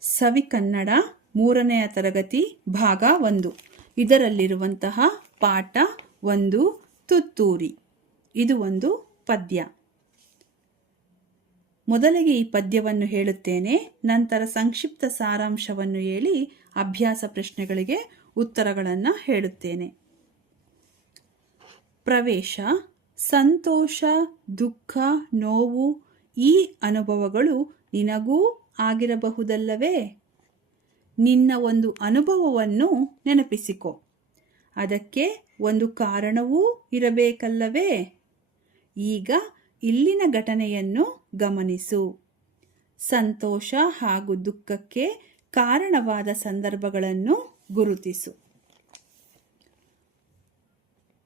ಸವಿಕನ್ನಡ ಮೂರನೆಯ ತರಗತಿ ಭಾಗ ಒಂದು. ಇದರಲ್ಲಿರುವಂತಹ ಪಾಠ ಒಂದು, ತುತ್ತೂರಿ. ಇದು ಒಂದು ಪದ್ಯ. ಮೊದಲಿಗೆ ಈ ಪದ್ಯವನ್ನು ಹೇಳುತ್ತೇನೆ. ನಂತರ ಸಂಕ್ಷಿಪ್ತ ಸಾರಾಂಶವನ್ನು ಹೇಳಿ ಅಭ್ಯಾಸ ಪ್ರಶ್ನೆಗಳಿಗೆ ಉತ್ತರಗಳನ್ನು ಹೇಳುತ್ತೇನೆ. ಪ್ರವೇಶ, ಸಂತೋಷ, ದುಃಖ, ನೋವು ಈ ಅನುಭವಗಳು ನಿನಗೂ ಆಗಿರಬಹುದಲ್ಲವೇ? ನಿನ್ನ ಒಂದು ಅನುಭವವನ್ನು ನೆನಪಿಸಿಕೊ. ಅದಕ್ಕೆ ಒಂದು ಕಾರಣವೂ ಇರಬೇಕಲ್ಲವೇ? ಈಗ ಇಲ್ಲಿನ ಘಟನೆಯನ್ನು ಗಮನಿಸು. ಸಂತೋಷ ಹಾಗೂ ದುಃಖಕ್ಕೆ ಕಾರಣವಾದ ಸಂದರ್ಭಗಳನ್ನು ಗುರುತಿಸು.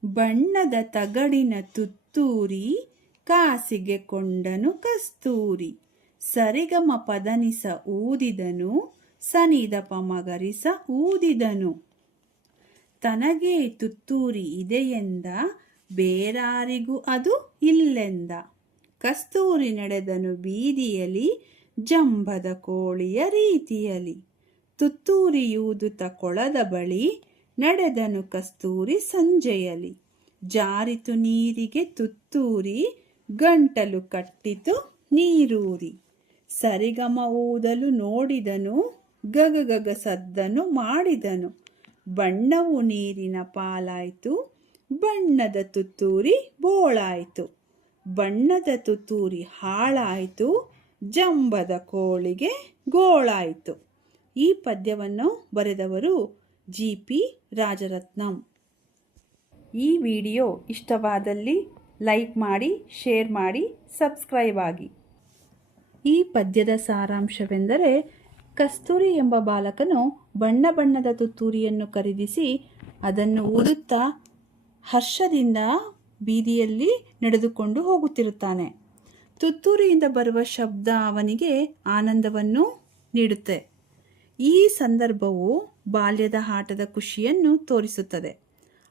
ಬಣ್ಣದ ತಗಡಿನ ತುತ್ತೂರಿ, ಕಾಸಿಗೆ ಕೊಂಡನು ಕಸ್ತೂರಿ. ಸರಿಗಮ ಪದನಿಸ ಊದಿದನು, ಸನಿದಪ ಮಗರಿಸ ಊದಿದನು. ತನಗೆ ತುತ್ತೂರಿ ಇದೆಯೆಂದ, ಬೇರಾರಿಗೂ ಅದು ಇಲ್ಲೆಂದ. ಕಸ್ತೂರಿ ನಡೆದನು ಬೀದಿಯಲಿ ಜಂಬದ ಕೋಳಿಯ ರೀತಿಯಲಿ ತುತ್ತೂರಿಯೂದುತ ಕೊಳದ ಬಳಿ, ನಡೆದನು ಕಸ್ತೂರಿ ಸಂಜೆಯಲಿ ಜಾರಿತು ನೀರಿಗೆ ತುತ್ತೂರಿ, ಗಂಟಲು ಕಟ್ಟಿತು ನೀರೂರಿ. ಸರಿಗಮ ಊದಲು ನೋಡಿದನು ಗಗಗಗ ಸದ್ದನು ಮಾಡಿದನು. ಬಣ್ಣವು ನೀರಿನ ಪಾಲಾಯಿತು, ಬಣ್ಣದ ತುತ್ತೂರಿ ಬೋಳಾಯಿತು. ಬಣ್ಣದ ತುತ್ತೂರಿ ಹಾಳಾಯಿತು, ಜಂಬದ ಕೋಳಿಗೆ ಗೋಳಾಯಿತು. ಈ ಪದ್ಯವನ್ನು ಬರೆದವರು ಜಿ. ಪಿ. ರಾಜರತ್ನಂ. ಈ ವಿಡಿಯೋ ಇಷ್ಟವಾದಲ್ಲಿ ಲೈಕ್ ಮಾಡಿ, ಶೇರ್ ಮಾಡಿ, ಸಬ್ಸ್ಕ್ರೈಬ್ ಆಗಿ. ಈ ಪದ್ಯದ ಸಾರಾಂಶವೆಂದರೆ, ಕಸ್ತೂರಿ ಎಂಬ ಬಾಲಕನು ಬಣ್ಣ ಬಣ್ಣದ ತುತ್ತೂರಿಯನ್ನು ಖರೀದಿಸಿ ಅದನ್ನು ಊದುತ್ತಾ ಹರ್ಷದಿಂದ ಬೀದಿಯಲ್ಲಿ ನಡೆದುಕೊಂಡು ಹೋಗುತ್ತಿರುತ್ತಾನೆ. ತುತ್ತೂರಿಯಿಂದ ಬರುವ ಶಬ್ದ ಅವನಿಗೆ ಆನಂದವನ್ನು ನೀಡುತ್ತೆ. ಈ ಸಂದರ್ಭವು ಬಾಲ್ಯದ ಆಟದ ಖುಷಿಯನ್ನು ತೋರಿಸುತ್ತದೆ.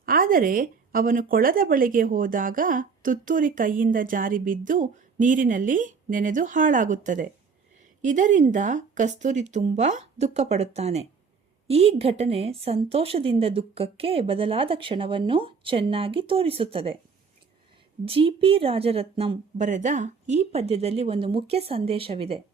ಆದರೆ ಅವನು ಕೊಳದ ಬಳಿಗೆ ಹೋದಾಗ ತುತ್ತೂರಿ ಕೈಯಿಂದ ಜಾರಿ ಬಿದ್ದು ನೀರಿನಲ್ಲಿ ನೆನೆದು ಹಾಳಾಗುತ್ತದೆ. ಇದರಿಂದ ಕಸ್ತೂರಿ ತುಂಬ ದುಃಖಪಡುತ್ತಾನೆ. ಈ ಘಟನೆ ಸಂತೋಷದಿಂದ ದುಃಖಕ್ಕೆ ಬದಲಾದ ಕ್ಷಣವನ್ನು ಚೆನ್ನಾಗಿ ತೋರಿಸುತ್ತದೆ. ಜಿ. ಪಿ. ರಾಜರತ್ನಂ ಬರೆದ ಈ ಪದ್ಯದಲ್ಲಿ ಒಂದು ಮುಖ್ಯ ಸಂದೇಶವಿದೆ.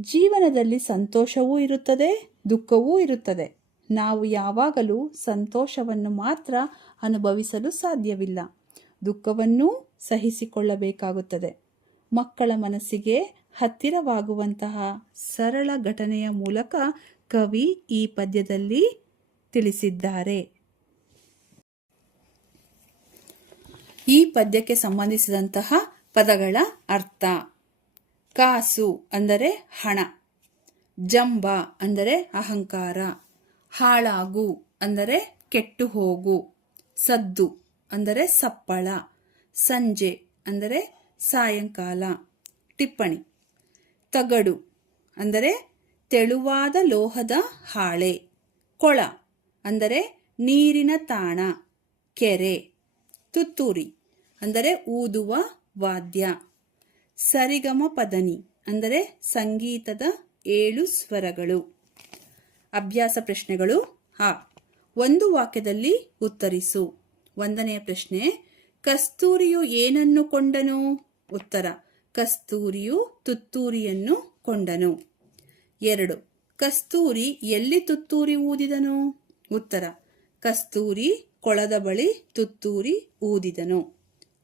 ಜೀವನದಲ್ಲಿ ಸಂತೋಷವೂ ಇರುತ್ತದೆ, ದುಃಖವೂ ಇರುತ್ತದೆ. ನಾವು ಯಾವಾಗಲೂ ಸಂತೋಷವನ್ನು ಮಾತ್ರ ಅನುಭವಿಸಲು ಸಾಧ್ಯವಿಲ್ಲ. ದುಃಖವನ್ನೂ ಸಹಿಸಿಕೊಳ್ಳಬೇಕಾಗುತ್ತದೆ. ಮಕ್ಕಳ ಮನಸ್ಸಿಗೆ ಹತ್ತಿರವಾಗುವಂತಹ ಸರಳ ಘಟನೆಯ ಮೂಲಕ ಕವಿ ಈ ಪದ್ಯದಲ್ಲಿ ತಿಳಿಸಿದ್ದಾರೆ. ಈ ಪದ್ಯಕ್ಕೆ ಸಂಬಂಧಿಸಿದಂತಹ ಪದಗಳ ಅರ್ಥ. ಕಾಸು ಅಂದರೆ ಹಣ. ಜಂಬ ಅಂದರೆ ಅಹಂಕಾರ. ಹಾಳಾಗು ಅಂದರೆ ಕೆಟ್ಟು ಹೋಗು ಸದ್ದು ಅಂದರೆ ಸಪ್ಪಳ. ಸಂಜೆ, ಅಂದರೆ ಸಾಯಂಕಾಲ. ಟಿಪ್ಪಣಿ. ತಗಡು, ಅಂದರೆ ತೆಳುವಾದ ಲೋಹದ ಹಾಳೆ. ಕೊಳ, ಅಂದರೆ ನೀರಿನ ತಾಣ. ಕೆರೆ. ತುತ್ತೂರಿ, ಅಂದರೆ ಊದುವ ವಾದ್ಯ. ಸರಿಗಮ ಪದನಿ, ಅಂದರೆ ಸಂಗೀತದ ಏಳು ಸ್ವರಗಳು. ಅಭ್ಯಾಸ ಪ್ರಶ್ನೆಗಳು ಆ ಒಂದು ವಾಕ್ಯದಲ್ಲಿ ಉತ್ತರಿಸು. ಒಂದನೆಯ ಪ್ರಶ್ನೆ ಕಸ್ತೂರಿಯು ಏನನ್ನು ಕೊಂಡನು? ಉತ್ತರ, ಕಸ್ತೂರಿಯು ತುತ್ತೂರಿಯನ್ನು ಕೊಂಡನು. ಎರಡು, ಕಸ್ತೂರಿ ಎಲ್ಲಿ ತುತ್ತೂರಿ ಊದಿದನು? ಉತ್ತರ, ಕಸ್ತೂರಿ ಕೊಳದ ಬಳಿ ತುತ್ತೂರಿ ಊದಿದನು.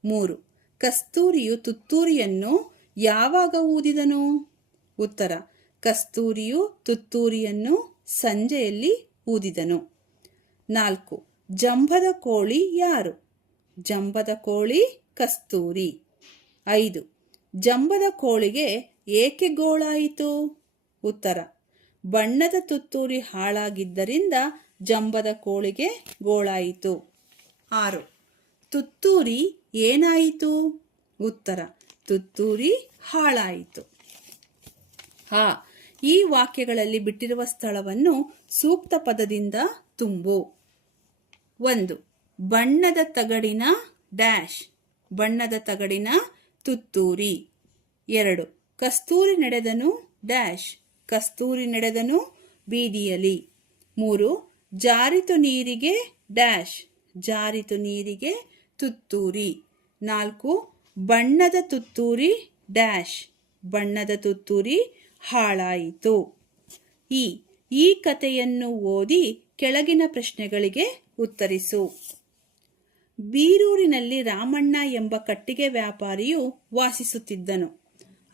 ಮೂರು, ಕಸ್ತೂರಿಯು ತುತ್ತೂರಿಯನ್ನು ಯಾವಾಗ ಊದಿದನು? ಉತ್ತರ, ಕಸ್ತೂರಿಯು ತುತ್ತೂರಿಯನ್ನು ಸಂಜೆಯಲ್ಲಿ ಊದಿದನು. ನಾಲ್ಕು ಜಂಭದ ಕೋಳಿ ಯಾರು? ಜಂಬದ ಕೋಳಿ ಕಸ್ತೂರಿ. ಐದು, ಜಂಬದ ಕೋಳಿಗೆ ಏಕೆ ಗೋಳಾಯಿತು? ಉತ್ತರ, ಬಣ್ಣದ ತುತ್ತೂರಿ ಹಾಳಾಗಿದ್ದರಿಂದ ಜಂಬದ ಕೋಳಿಗೆ ಗೋಳಾಯಿತು. ಆರು, ತುತ್ತೂರಿ ಏನಾಯಿತು? ಉತ್ತರ, ತುತ್ತೂರಿ ಹಾಳಾಯಿತು. ಹಾ, ಈ ವಾಕ್ಯಗಳಲ್ಲಿ ಬಿಟ್ಟಿರುವ ಸ್ಥಳವನ್ನು ಸೂಕ್ತ ಪದದಿಂದ ತುಂಬು. ಒಂದು ಬಣ್ಣದ ತಗಡಿನ ಡ್ಯಾಶ್, ಬಣ್ಣದ ತಗಡಿನ ತುತ್ತೂರಿ. ಎರಡು, ಕಸ್ತೂರಿ ನಡೆದನು ಡ್ಯಾಶ್, ಕಸ್ತೂರಿ ನಡೆದನು ಬೀದಿಯಲಿ. ಮೂರು, ಜಾರಿತು ನೀರಿಗೆ ಡ್ಯಾಶ್, ಜಾರಿತು ನೀರಿಗೆ ತುತ್ತೂರಿ. ನಾಲ್ಕು, ಬಣ್ಣದ ತುತ್ತೂರಿ ಡ್ಯಾಶ್, ಬಣ್ಣದ ತುತ್ತೂರಿ ಹಾಳಾಯಿತು. ಈ ಈ ಕಥೆಯನ್ನು ಓದಿ ಕೆಳಗಿನ ಪ್ರಶ್ನೆಗಳಿಗೆ ಉತ್ತರಿಸು. ಬೀರೂರಿನಲ್ಲಿ ರಾಮಣ್ಣ ಎಂಬ ಕಟ್ಟಿಗೆ ವ್ಯಾಪಾರಿಯು ವಾಸಿಸುತ್ತಿದ್ದನು.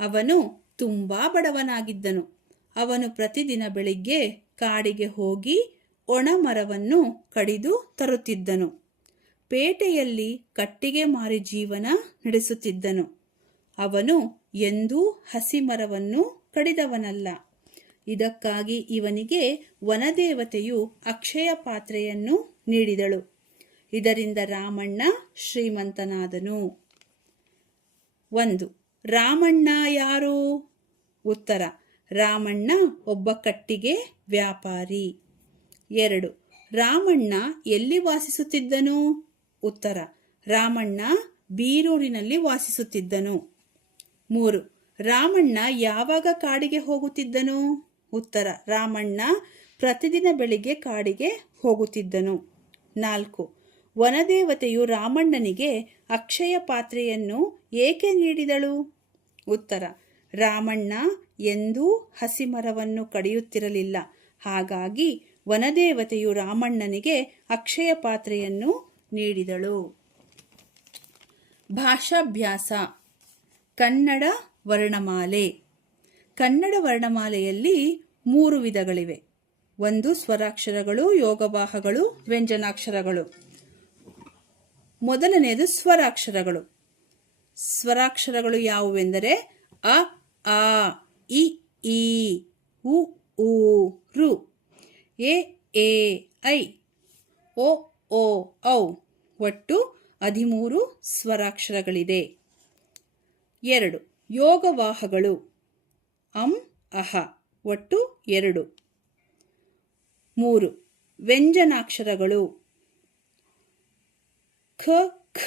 ಅವನು ತುಂಬಾ ಬಡವನಾಗಿದ್ದನು. ಅವನು ಪ್ರತಿದಿನ ಬೆಳಿಗ್ಗೆ ಕಾಡಿಗೆ ಹೋಗಿ ಒಣ ಮರವನ್ನು ಕಡಿದು ತರುತ್ತಿದ್ದನು. ಪೇಟೆಯಲ್ಲಿ ಕಟ್ಟಿಗೆ ಮಾರಿ ಜೀವನ ನಡೆಸುತ್ತಿದ್ದನು. ಅವನು ಎಂದೂ ಹಸಿ ಮರವನ್ನು ಕಡಿದವನಲ್ಲ. ಇದಕ್ಕಾಗಿ ಇವನಿಗೆ ವನದೇವತೆಯು ಅಕ್ಷಯ ಪಾತ್ರೆಯನ್ನು ನೀಡಿದಳು. ಇದರಿಂದ ರಾಮಣ್ಣ ಶ್ರೀಮಂತನಾದನು. ಒಂದು, ರಾಮಣ್ಣ ಯಾರು? ಉತ್ತರ, ರಾಮಣ್ಣ ಒಬ್ಬ ಕಟ್ಟಿಗೆ ವ್ಯಾಪಾರಿ. ಎರಡು, ರಾಮಣ್ಣ ಎಲ್ಲಿ ವಾಸಿಸುತ್ತಿದ್ದನು? ಉತ್ತರ, ರಾಮಣ್ಣ ಬೀರೂರಿನಲ್ಲಿ ವಾಸಿಸುತ್ತಿದ್ದನು. ಮೂರು, ರಾಮಣ್ಣ ಯಾವಾಗ ಕಾಡಿಗೆ ಹೋಗುತ್ತಿದ್ದನು? ಉತ್ತರ, ರಾಮಣ್ಣ ಪ್ರತಿದಿನ ಬೆಳಿಗ್ಗೆ ಕಾಡಿಗೆ ಹೋಗುತ್ತಿದ್ದನು. ನಾಲ್ಕು ವನದೇವತೆಯು ರಾಮಣ್ಣನಿಗೆ ಅಕ್ಷಯ ಪಾತ್ರೆಯನ್ನು ಏಕೆ ನೀಡಿದಳು? ಉತ್ತರ, ರಾಮಣ್ಣ ಎಂದೂ ಹಸಿಮರವನ್ನು ಕಡಿಯುತ್ತಿರಲಿಲ್ಲ. ಹಾಗಾಗಿ ವನದೇವತೆಯು ರಾಮಣ್ಣನಿಗೆ ಅಕ್ಷಯ ಪಾತ್ರೆಯನ್ನು ನೀಡಿದಳು. ಭಾಷಾಭ್ಯಾಸ, ಕನ್ನಡ ವರ್ಣಮಾಲೆ. ಕನ್ನಡ ವರ್ಣಮಾಲೆಯಲ್ಲಿ ಮೂರು ವಿಧಗಳಿವೆ. ಒಂದು ಸ್ವರಾಕ್ಷರಗಳು, ಯೋಗವಾಹಗಳು, ವ್ಯಂಜನಾಕ್ಷರಗಳು. ಮೊದಲನೆಯದು ಸ್ವರಾಕ್ಷರಗಳು. ಸ್ವರಾಕ್ಷರಗಳು ಯಾವುವೆಂದರೆ ಅ, ಆ, ಇ, ಈ, ಉ, ಊ, ರು, ಎ ಎ, ಐ ಓ ಓ ಔ. ಒಟ್ಟು ಹದಿಮೂರು ಸ್ವರಾಕ್ಷರಗಳಿದೆ ಎರಡು, ಯೋಗವಾಹಗಳು. ಅಂ, ಅಹ. ಒಟ್ಟು ಎರಡು. ಮೂರು, ವ್ಯಂಜನಾಕ್ಷರಗಳು. ಖ ಖ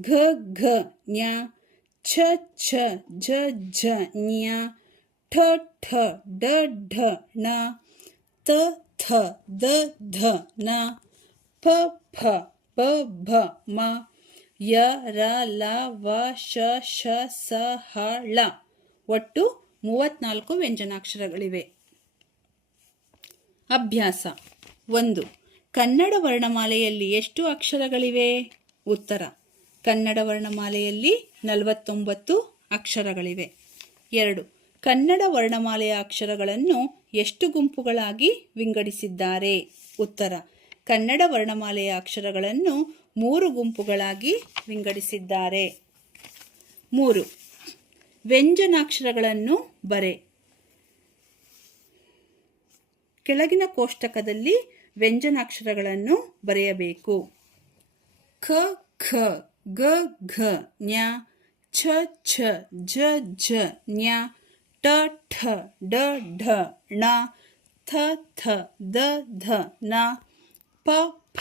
ಘ ಘ nya ಛ ಛ ಜ ಝ ಜ್ಞ ಠ ಠ ಡ ಢ ಣ ತ ಥ ದ ಧ ನ ಪ ಫ ಬ ಭ ಮ ಯ ರ ಲ ವ ಶ ಶ ಸ ಹ ಳ ಒಟ್ಟು ಮೂವತ್ನಾಲ್ಕು ವ್ಯಂಜನಾಕ್ಷರಗಳಿವೆ. ಅಭ್ಯಾಸ ಒಂದು. ಕನ್ನಡ ವರ್ಣಮಾಲೆಯಲ್ಲಿ ಎಷ್ಟು ಅಕ್ಷರಗಳಿವೆ? ಉತ್ತರ. ಕನ್ನಡ ವರ್ಣಮಾಲೆಯಲ್ಲಿ ನಲವತ್ತೊಂಬತ್ತು ಅಕ್ಷರಗಳಿವೆ. ಎರಡು. ಕನ್ನಡ ವರ್ಣಮಾಲೆಯ ಅಕ್ಷರಗಳನ್ನು ಎಷ್ಟು ಗುಂಪುಗಳಾಗಿ ವಿಂಗಡಿಸಿದ್ದಾರೆ? ಉತ್ತರ. ಕನ್ನಡ ವರ್ಣಮಾಲೆಯ ಅಕ್ಷರಗಳನ್ನು ಮೂರು ಗುಂಪುಗಳಾಗಿ ವಿಂಗಡಿಸಿದ್ದಾರೆ. ಮೂರು. ವ್ಯಂಜನಾಕ್ಷರಗಳನ್ನು ಬರೆ. ಕೆಳಗಿನ ಕೋಷ್ಟಕದಲ್ಲಿ ವ್ಯಂಜನಾಕ್ಷರಗಳನ್ನು ಬರೆಯಬೇಕು. ಖ k, g ಘ nya. ಛ ಛ ಜ ಝ nya. ಟ ಠ ಡ ಢ ಣ ಥ ಥ ದ ಧ ನ ಪ ಫ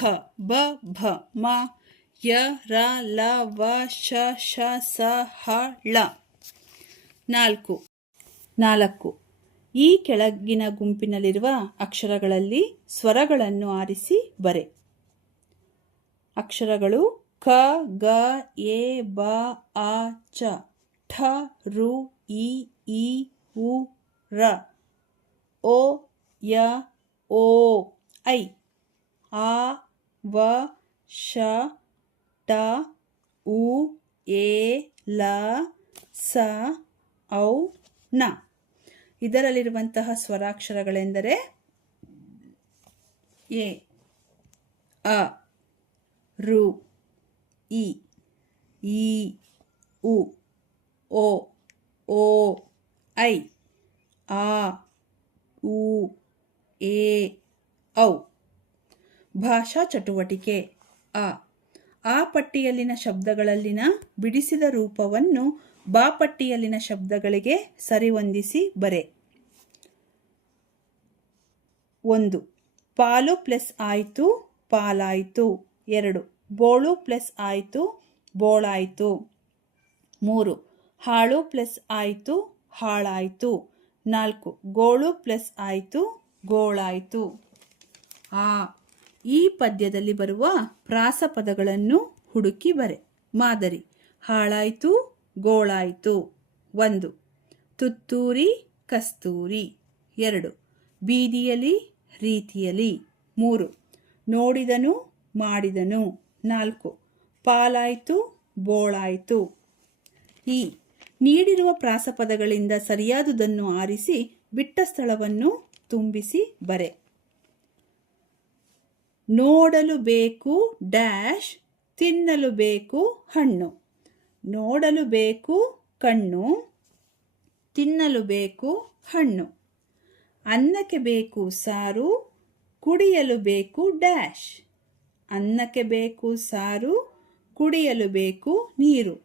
ಬ ಭ ಮ ಯ ರ ಲ ವ ಶ ಶ ಸ ಹ ಳ ನಾಲ್ಕು. ನಾಲ್ಕು. ಈ ಕೆಳಗಿನ ಗುಂಪಿನಲ್ಲಿರುವ ಅಕ್ಷರಗಳಲ್ಲಿ ಸ್ವರಗಳನ್ನು ಆರಿಸಿ ಬರೆ. ಅಕ್ಷರಗಳು ಕ, ಗ, ಎ, ಬ, ಆ, ಚ, ಠ, ರು, ಇ ಈ ಉ, ರ, ಓ, ಯ, ಓ, ಐ. ಆ, ವ ಶ ಟ, ಉ, ಎ, ಲ, ಸ, ಔ ನ ಇದರಲ್ಲಿರುವಂತಹ ಸ್ವರಾಕ್ಷರಗಳೆಂದರೆ ಎ, ಅ. ರು, ಇ, ಈ, ಉ, ಓ ಓ, ಐ, ಆ, ಉ, ಎ, ಔ. ಭಾಷಾ ಚಟುವಟಿಕೆ ಆ ಆ ಪಟ್ಟಿಯಲ್ಲಿನ ಶಬ್ದಗಳಲ್ಲಿನ ಬಿಡಿಸಿದ ರೂಪವನ್ನು ಬಾ ಪಟ್ಟಿಯಲ್ಲಿನ ಶಬ್ದಗಳಿಗೆ ಸರಿಹೊಂದಿಸಿ ಬರೆ. ಒಂದು, ಪಾಲು ಪ್ಲಸ್ ಆಯಿತು, ಪಾಲಾಯಿತು. ಎರಡು ಬೋಳು ಪ್ಲಸ್ ಆಯಿತು, ಬೋಳಾಯಿತು. ಮೂರು, ಹಾಳು ಪ್ಲಸ್ ಆಯಿತು, ಹಾಳಾಯಿತು. ನಾಲ್ಕು, ಗೋಳು ಪ್ಲಸ್ ಆಯಿತು, ಗೋಳಾಯಿತು. ಆ, ಈ ಪದ್ಯದಲ್ಲಿ ಬರುವ ಪ್ರಾಸಪದಗಳನ್ನು ಹುಡುಕಿ ಬರೆ. ಮಾದರಿ, ಹಾಳಾಯಿತು, ಗೋಳಾಯಿತು. ಒಂದು, ತುತ್ತೂರಿ, ಕಸ್ತೂರಿ. ಎರಡು, ಬೀದಿಯಲಿ, ರೀತಿಯಲಿ. ಮೂರು, ನೋಡಿದನು, ಮಾಡಿದನು. ನಾಲ್ಕು. ಪಾಲಾಯಿತು, ಬೋಳಾಯಿತು. ಈ ನೀಡಿರುವ ಪ್ರಾಸಪದಗಳಿಂದ ಸರಿಯಾದುದನ್ನು ಆರಿಸಿ ಬಿಟ್ಟ ಸ್ಥಳವನ್ನು ತುಂಬಿಸಿ ಬರೆ. ನೋಡಲು ಬೇಕು ಡ್ಯಾಶ್, ತಿನ್ನಲು ಬೇಕು ಹಣ್ಣು. ನೋಡಲು ಬೇಕು ಕಣ್ಣು, ತಿನ್ನಲು ಬೇಕು ಹಣ್ಣು. ಅನ್ನಕ್ಕೆ ಬೇಕು ಸಾರು, ಕುಡಿಯಲು ಬೇಕು ಡ್ಯಾಶ್. ಅನ್ನಕ್ಕೆ ಬೇಕು ಸಾರು, ಕುಡಿಯಲು ಬೇಕು ನೀರು.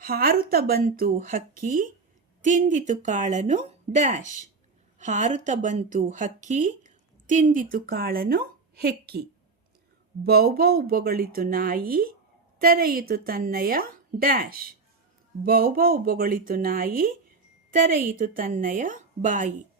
ಹಾರುತ ಬಂತು ಹಕ್ಕಿ, ತಿಂದಿತು ಕಾಳನು ಡ್ಯಾಶ್. ಹಾರುತ ಬಂತು ಹಕ್ಕಿ, ತಿಂದಿತು ಕಾಳನು ಹೆಕ್ಕಿ. ಬೌಬೌ ಬೊಗಳಿತು ನಾಯಿ, ತೆರೆಯಿತು ತನ್ನಯ ಡ್ಯಾಶ್. ಬೌಬೌ ಬೊಗಳಿತು ನಾಯಿ, ತೆರೆಯಿತು ತನ್ನಯ ಬಾಯಿ.